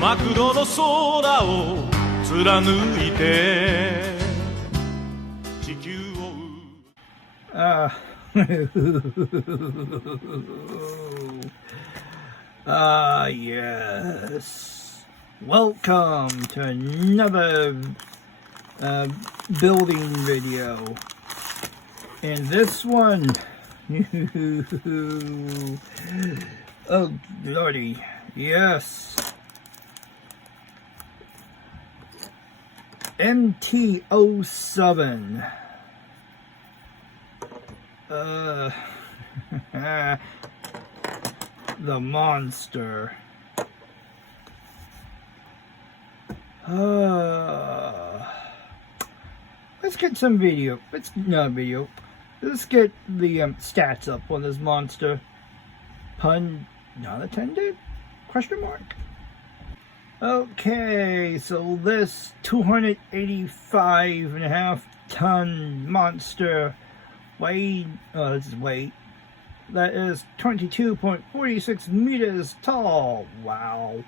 マクロの空を貫いて地球をyes. Welcome to another building video. And this one, oh lordy, yes. MT-07. The monster. Let's get some video. Let's get the stats up on this monster. Pun not intended? Question mark. Okay, so this 285.5 ton monster weight, this is weight, that is 22.46 meters tall. Wow.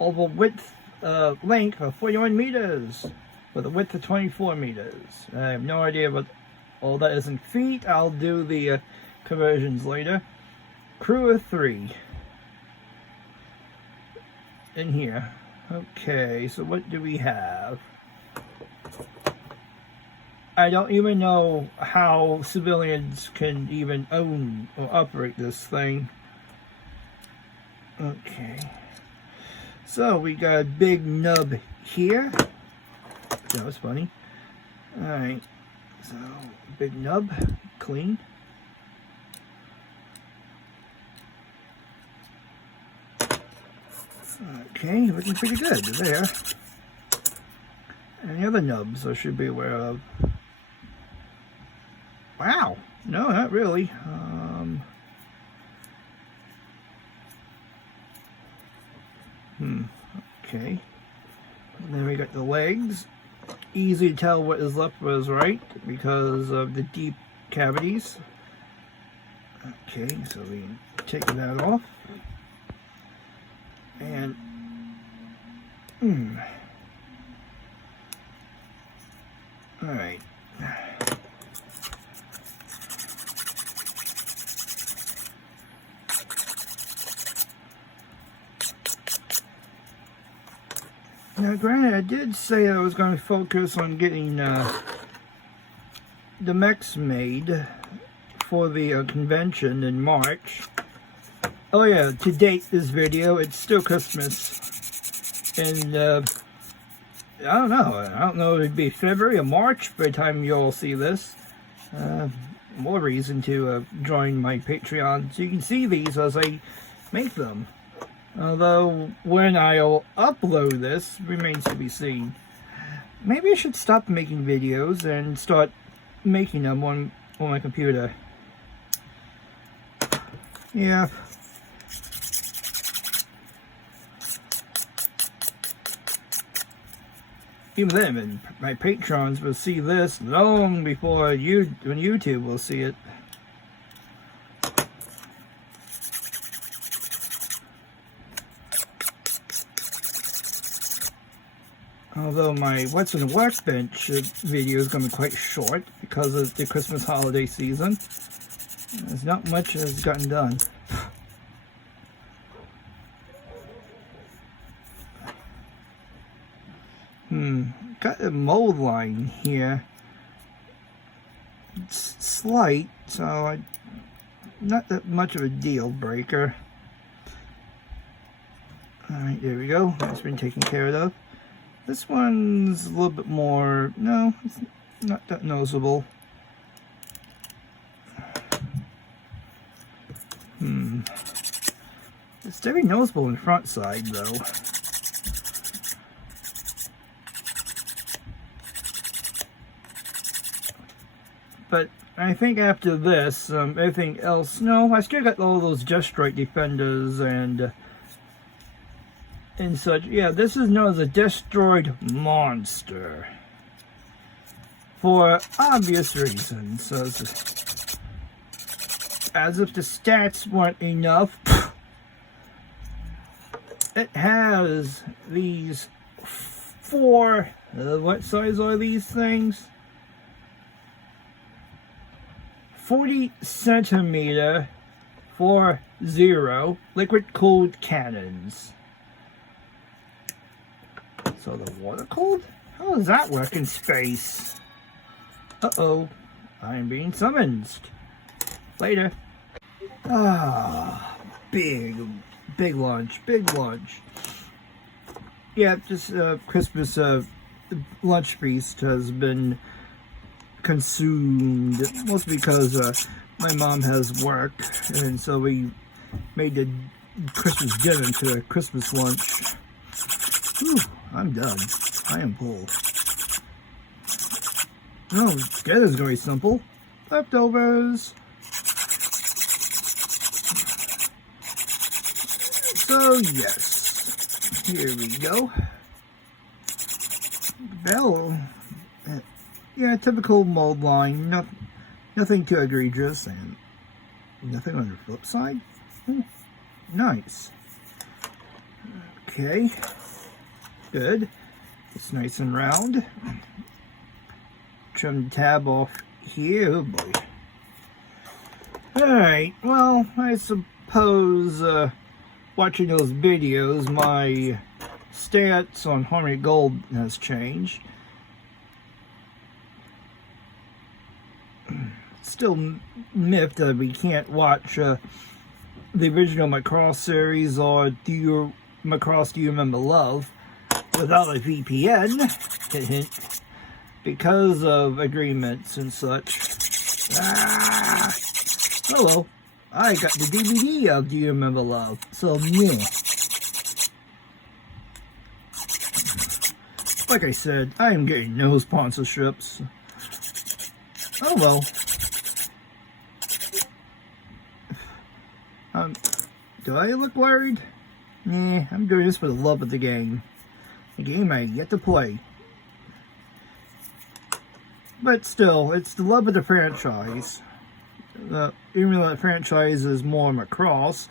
Over width, length of 41 meters, with a width of 24 meters. I have no idea what all that is in feet. I'll do the conversions later. Crew of 3. In here. Okay, so what do we have? I don't even know how civilians can even own or operate this thing. Okay. So we got a big nub here. That was funny. Alright. So, big nub. Clean. Okay, looking pretty good there. Any other nubs I should be aware of? Wow, no, not really. Okay. And then we got the legs. Easy to tell what is left, what is right, because of the deep cavities. Okay, so we take that off. And all right. Now, granted, I did say I was going to focus on getting the mechs made for the convention in March. Oh yeah, to date this video, it's still Christmas. And, I don't know if it'd be February or March by the time you all see this. More reason to join my Patreon, so you can see these as I make them. Although, when I'll upload this, remains to be seen. Maybe I should stop making videos and start making them on my computer. Yeah. Even then, my patrons will see this long before when YouTube will see it. Although my What's in the Workbench video is going to be quite short because of the Christmas holiday season. There's not much has gotten done. Got a mold line here. It's slight, so not that much of a deal breaker. Alright, there we go. That's been taken care of. This one's a little bit more, no, it's not that noticeable. It's very noticeable in the front side, though. But I think after this, everything else, no, I still got all those Destroid defenders and such. Yeah, this is known as a Destroid monster. For obvious reasons. As if the stats weren't enough, it has these 4, what size are these things? 40 centimeter 40 liquid cooled cannons. So the water cooled? How does that work in space? Uh-oh, I'm being summoned. Later. Ah, big lunch, big lunch. Yeah, just Christmas lunch feast has been consumed, mostly because my mom has work, and so we made the Christmas dinner into a Christmas lunch. Whew, I'm done. I am full. No, dinner's very simple. Leftovers. So yes, here we go. Bell, yeah, typical mold line. Nothing too egregious, and nothing on the flip side. Nice. Okay, good. It's nice and round. Trim the tab off here. Oh boy. Alright, well, I suppose watching those videos, my stats on Harmony Gold has changed. Still miffed that we can't watch the original Macross series or Macross Do You Remember Love without a VPN, hint, because of agreements and such. Ah, oh well, I got the DVD of Do You Remember Love, so yeah. Like I said, I am getting no sponsorships. Oh well. Do I look worried? Nah, I'm doing this for the love of the game. The game I yet to play. But still, it's the love of the franchise. Even though the franchise is more Macross,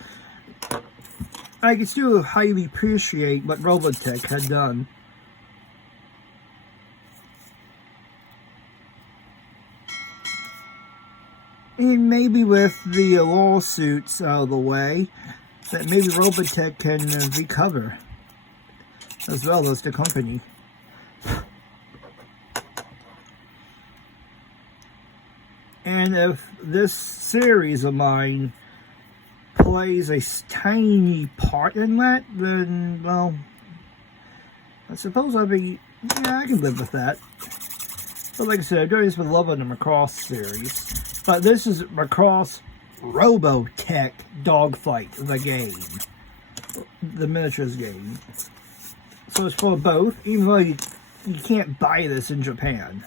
I can still highly appreciate what Robotech had done. And maybe with the lawsuits out of the way, that maybe Robotech can recover, as well as the company. And if this series of mine plays a tiny part in that, then, well, I suppose I can live with that. But like I said, I'm doing this for the love of the Macross series. But this is Macross Robotech Dogfight, the game. The miniatures game. So it's for both, even though you can't buy this in Japan.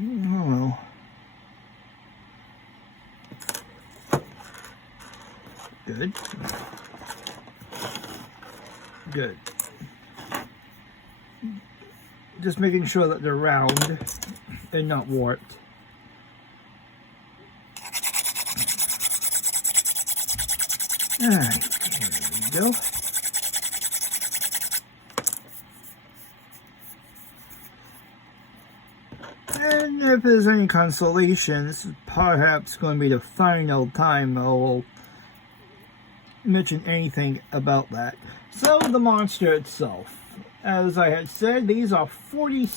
Oh well. Good. Good. Just making sure that they're round and not warped. Alright, there we go. And if there's any consolation, this is perhaps going to be the final time I will mention anything about that. So, the monster itself. As I had said, these are 40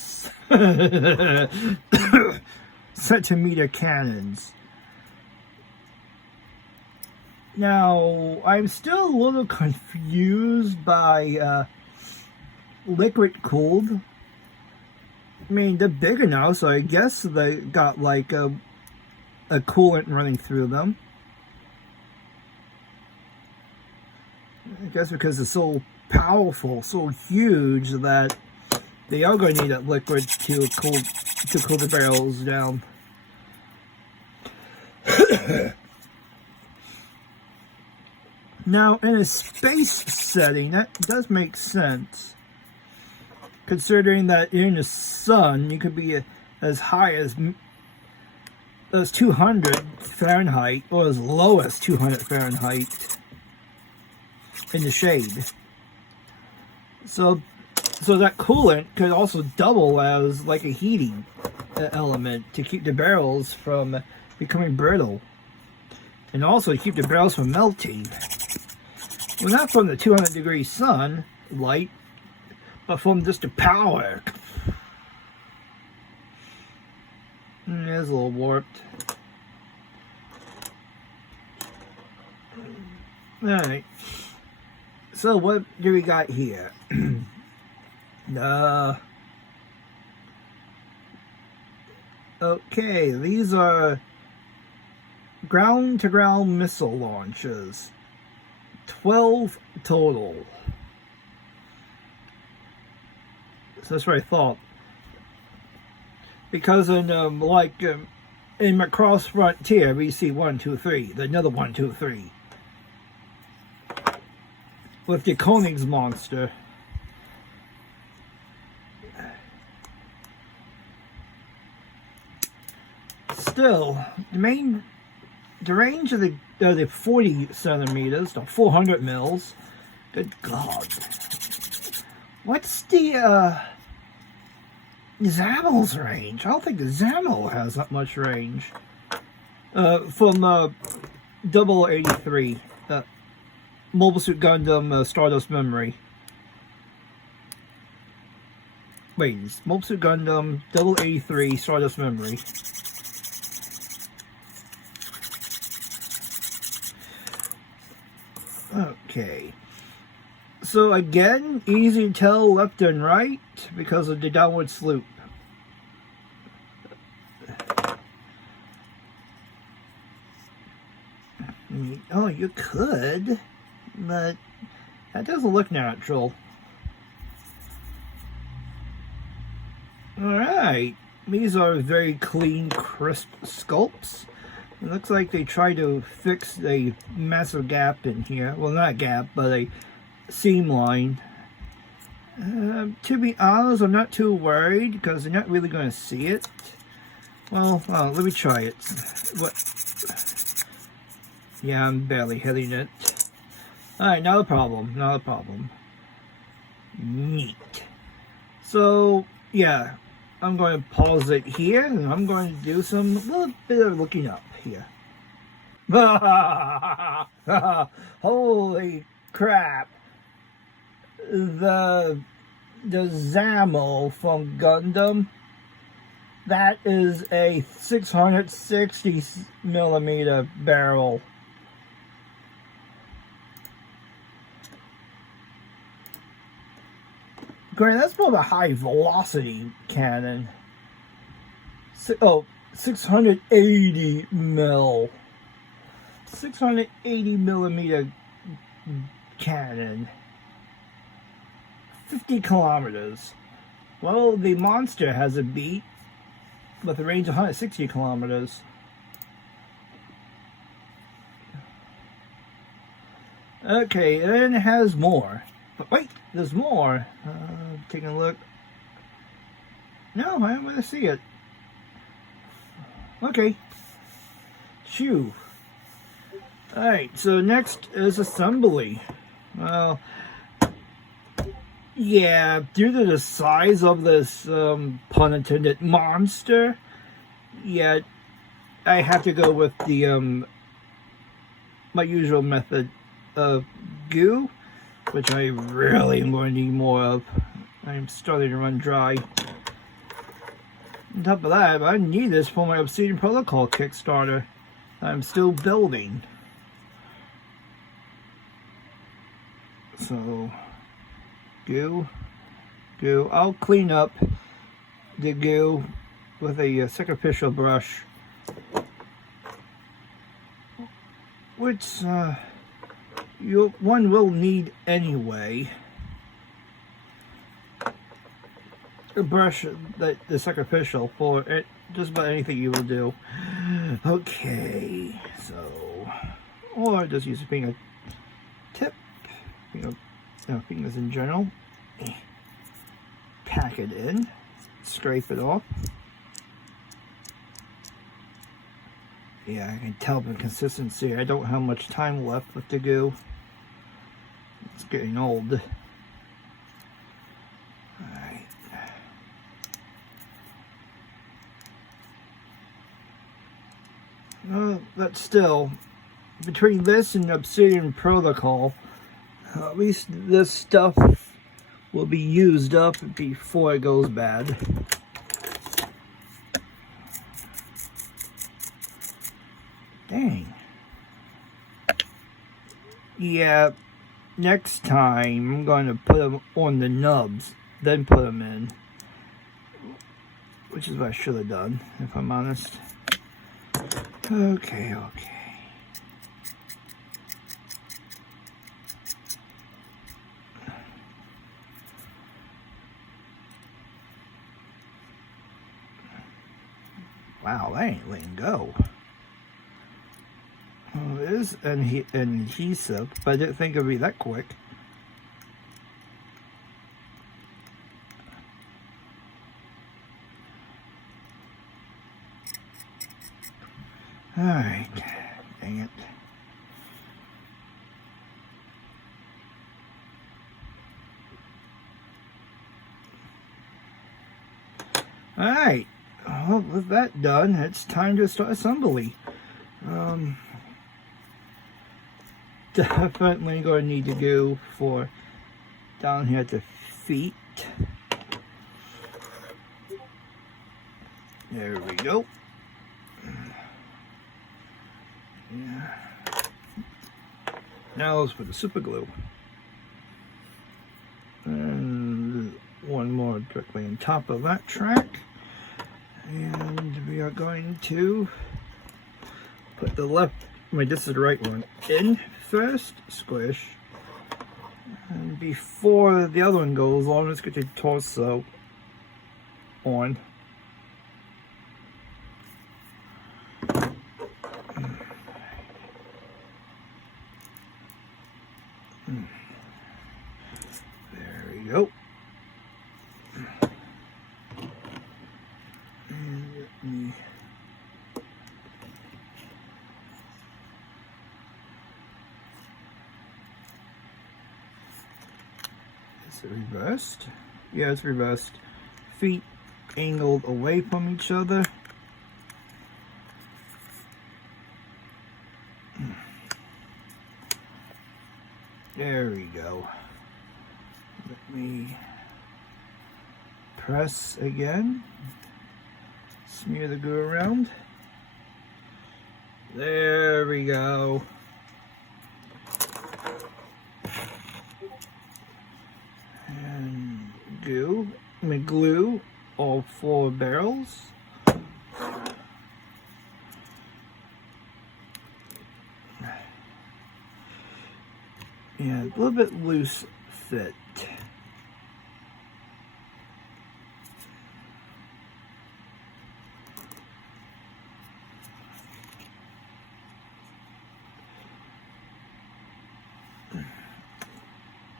centimeter cannons. Now, I'm still a little confused by liquid cooled. I mean, they're big enough, so I guess they got like a coolant running through them. I guess because they're so powerful, so huge, that they are going to need that liquid to cool the barrels down. Now, in a space setting, that does make sense. Considering that in the sun, you could be as high as 200 Fahrenheit or as low as 200 Fahrenheit in the shade. So that coolant could also double as like a heating element to keep the barrels from becoming brittle. And also keep the barrels from melting. Well, not from the 200-degree sun light, but from just the power. It's a little warped. Alright. So what do we got here? Okay, these are ground-to-ground missile launches. 12 total. So that's what I thought. Because in in Macross Frontier, we see 1, 2, 3. Another 1, 2, 3. With the Koenig's monster. Still, the range of the 40 centimeters, the 400 mils. Good God. What's the Zamel's range? I don't think the Zamel has that much range. From 0083, Mobile Suit Gundam Stardust Memory. Wait, Mobile Suit Gundam 0083 Stardust Memory. Okay. So again, easy to tell left and right because of the downward slope. Oh, you could, but that doesn't look natural. Alright, these are very clean, crisp sculpts. It looks like they tried to fix a massive gap in here. Well, not a gap, but a seam line. To be honest, I'm not too worried because they're not really going to see it. Well, let me try it. What? Yeah, I'm barely hitting it. Alright, not a problem. Not a problem. Neat. So, yeah. I'm going to pause it here, and I'm going to do some little bit of looking up here. Holy crap! The Zamel from Gundam, that is a 660 millimeter barrel. Great, that's more of a high velocity cannon. 680 mil. 680 millimeter cannon. 50 kilometers. Well, the monster has a beat with a range of 160 kilometers. Okay, and it has more. But wait, there's more. Taking a look. No, I don't want to see it. Okay. Shoo. Alright, so next is assembly. Well, yeah, due to the size of this pun intended monster, yeah, I have to go with the my usual method of goo, which I really am going to need more of. I'm starting to run dry. On top of that, I need this for my Obsidian Protocol Kickstarter. I'm still building. So, goo. I'll clean up the goo with a sacrificial brush, which one will need anyway. A brush, the sacrificial, for it, just about anything you will do. Okay, so, or just use a finger. fingers in general. Pack it in, scrape it off. Yeah, I can tell the consistency. I don't have much time left with the goo. It's getting old. Alright. Well, but still, between this and Obsidian Protocol, at least this stuff will be used up before it goes bad. Dang. Yeah, next time I'm going to put them on the nubs, then put them in. Which is what I should have done, if I'm honest. Okay. Wow, that ain't letting go. Well, it is an adhesive, but I didn't think it would be that quick. Alright, dang it. Alright, well, with that done, it's time to start assembly. Definitely going to need to go for down here at the feet. There we go. Yeah. Now let's put the super glue. And one more directly on top of that track. And we are going to put the left, wait, this is the right one, in first, squish. And before the other one goes on, let's get the torso on. There we go. And let me is it reversed? Yeah, it's reversed. Feet angled away from each other. There we go. Let me press again. Smear the glue around. There we go. And glue all 4 barrels. Yeah, a little bit loose fit.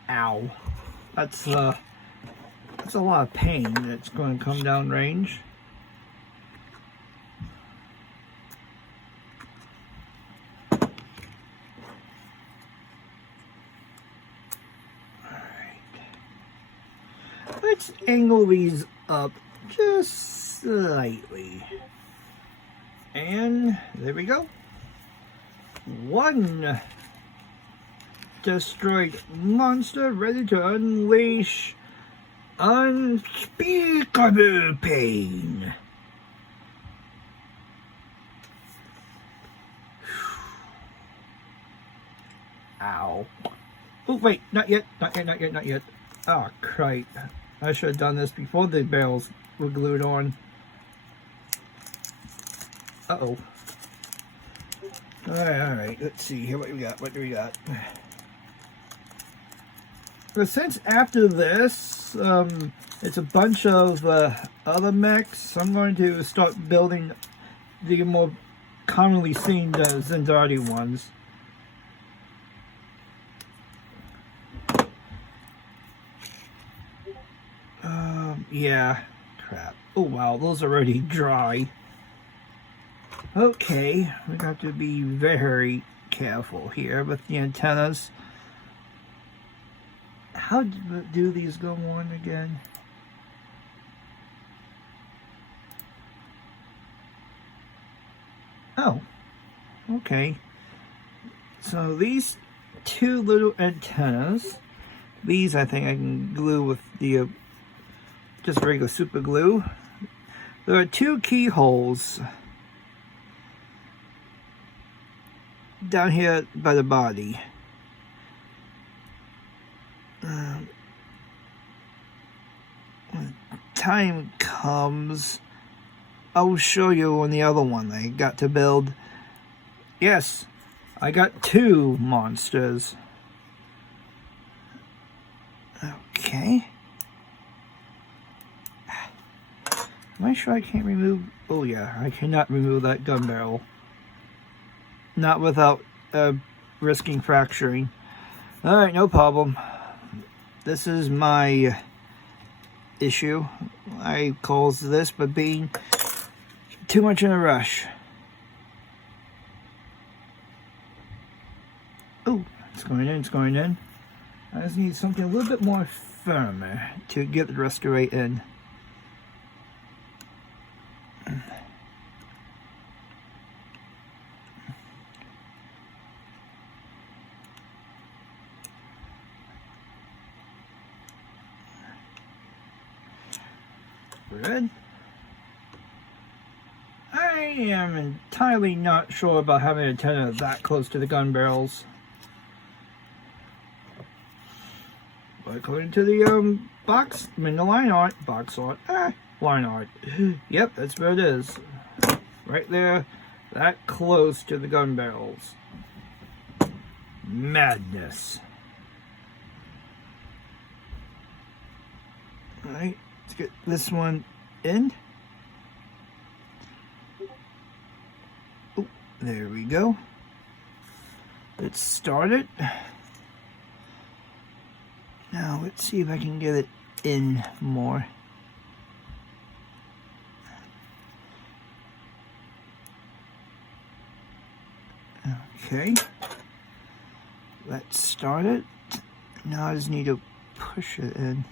Ow. That's a lot of pain that's going to come down range. Let's angle these up just slightly. And there we go. One Destroid monster ready to unleash unspeakable pain. Ow. Oh, wait, not yet. Oh, crap. I should have done this before the barrels were glued on. Uh-oh. Alright, let's see here what we got. But since after this, it's a bunch of other mechs, I'm going to start building the more commonly seen Zendari ones. Yeah, crap. Oh wow, those are already dry. Okay, we got to be very careful here with the antennas. How do these go on again? Oh, okay. So these two little antennas, these I think I can glue with the just regular super glue. There are two keyholes down here by the body. When time comes, I'll show you on the other one I got to build. Yes, I got two monsters. Okay. Am I sure I can't remove... Oh yeah, I cannot remove that gun barrel. Not without risking fracturing. Alright, no problem. This is my issue. I caused this by being too much in a rush. Oh, it's going in, it's going in. I just need something a little bit more firmer to get the rest of it in. Good. I am entirely not sure about having an antenna that close to the gun barrels. But according to the box, I mean the line art, line art. Yep, that's where it is. Right there, that close to the gun barrels. Madness. Alright, let's get this one in. Oh, there we go. Let's start it. Now, let's see if I can get it in more. Okay. Let's start it. Now I just need to push it in.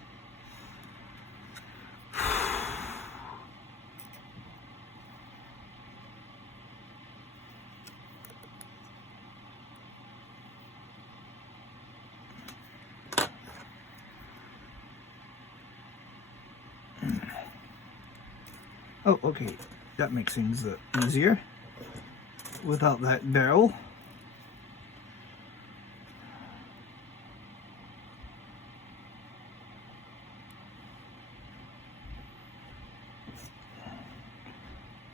Oh, okay. That makes things easier without that barrel.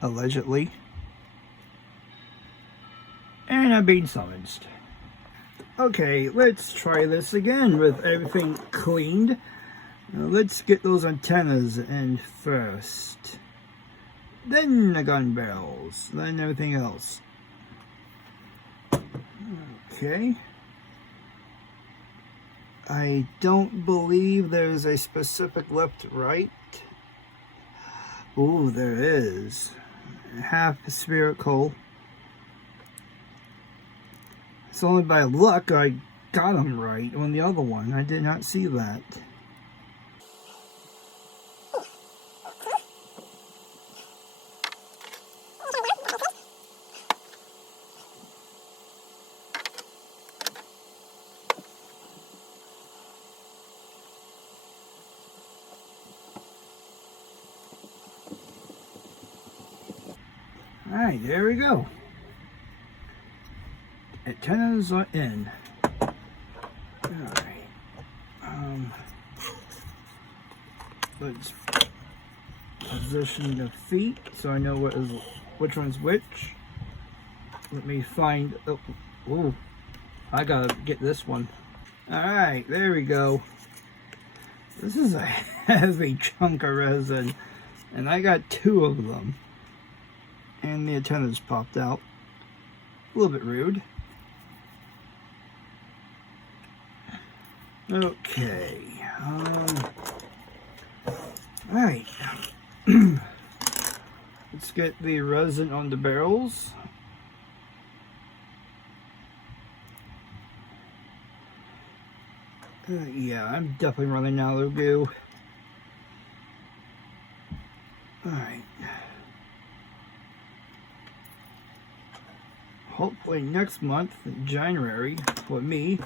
Allegedly. And I'm being silenced. Okay, let's try this again with everything cleaned. Now let's get those antennas in first. Then the gun barrels, then everything else. Okay. I don't believe there's a specific left-right. Oh, there is. Half spherical. It's only by luck I got them right on the other one. I did not see that. Alright, there we go. Antennas are in. Alright. Let's position the feet so I know which one's which. Let me find... Oh, I gotta get this one. Alright, there we go. This is a heavy chunk of resin. And I got two of them. And the antennas popped out. A little bit rude. Okay. Alright. Let's get the resin on the barrels. Yeah, I'm definitely running out of goo. Alright. Hopefully next month, in January, for me,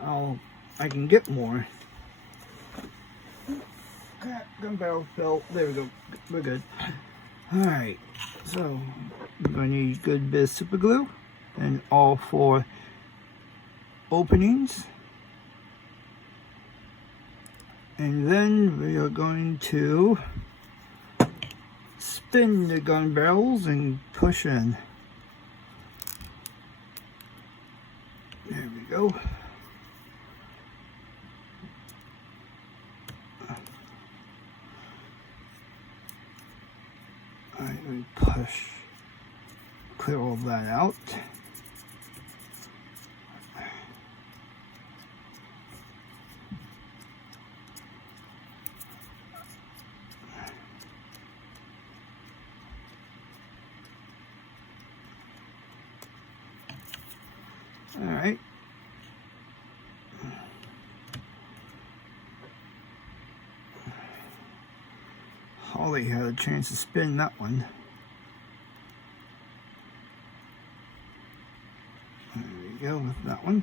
I can get more. Gun barrel fill. There we go. We're good. Alright. So, I'm going to need good bit of super glue and all 4 openings. And then we are going to spin the gun barrels and push in. There we go. Alright, let me push, clear all that out. Alright. Holly had a chance to spin that one. There we go with that one.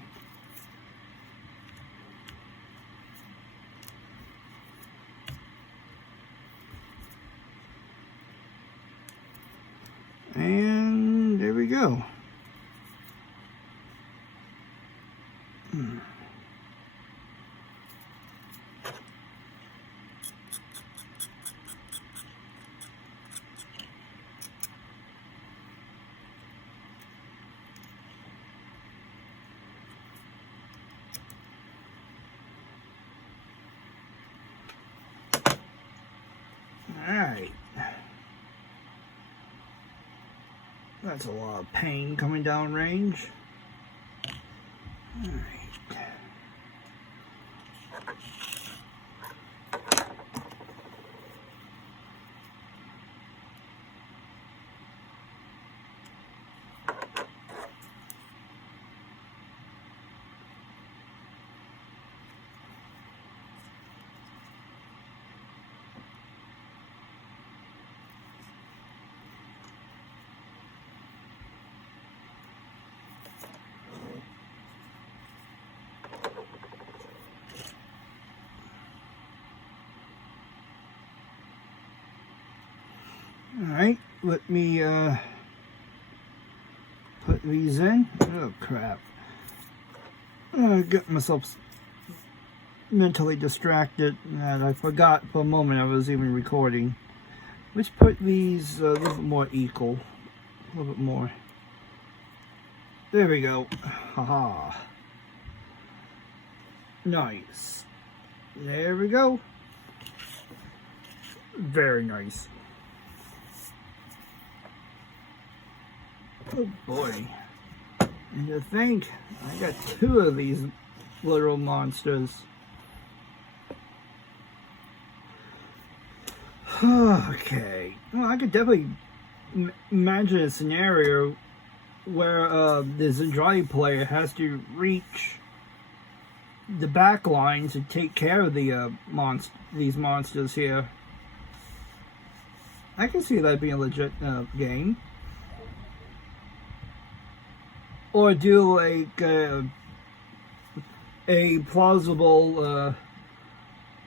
And there we go. Alright. That's a lot of pain coming down range. Alright. Alright, let me put these in. Oh crap. I got myself mentally distracted and I forgot for a moment I was even recording. Let's put these a little bit more equal. A little bit more. There we go. Haha. Nice. There we go. Very nice. Oh boy. And to think, I got 2 of these literal monsters. Okay. Well, I could definitely imagine a scenario where the Destroid player has to reach the back line to take care of the these monsters here. I can see that being a legit game. Or do like a plausible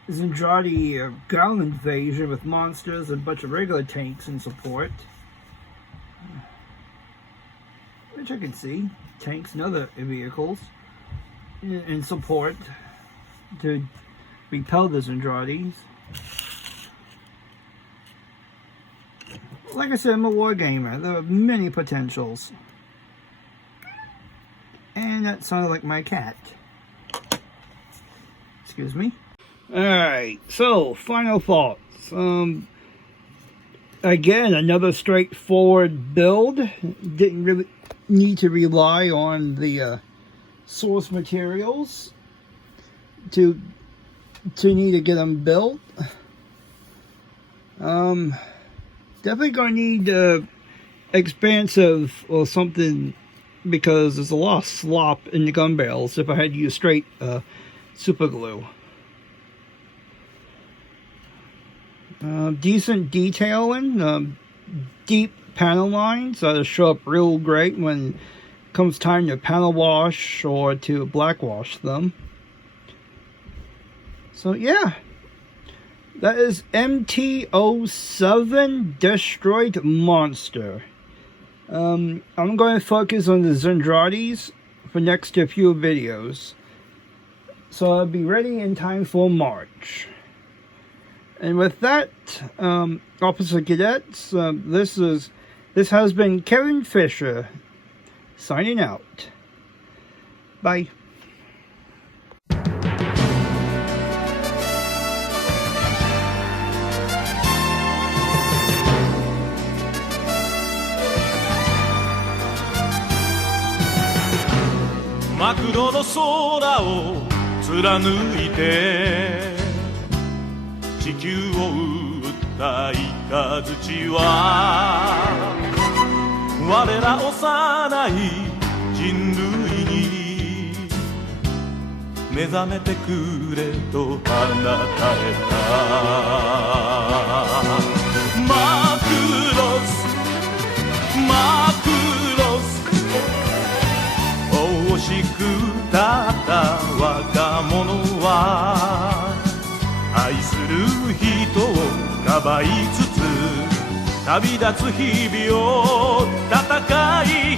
Zendrati ground invasion with monsters and a bunch of regular tanks in support. Which I can see. Tanks and other vehicles in support to repel the Zendratis. Like I said, I'm a war gamer. There are many potentials. And that sounded like my cat. Excuse me. Alright, so final thoughts. Again, another straightforward build. Didn't really need to rely on the source materials to need to get them built. Definitely gonna need expansive or something, because there's a lot of slop in the gun barrels if I had to use straight super glue. Decent detailing, deep panel lines that'll show up real great when it comes time to panel wash or to black wash them. So yeah, that is MT-07 Destroid Monster. I'm going to focus on the Zendrades for next few videos, so I'll be ready in time for March. And with that, Officer Cadets, this has been Kevin Fisher signing out. Bye.マクロの空を貫いて地球を打ったイカズチは我ら幼い人類に目覚めてくれと放たれた。マクロスマクロス惜しくたった若者は愛する人をかばいつつ旅立つ日々を戦い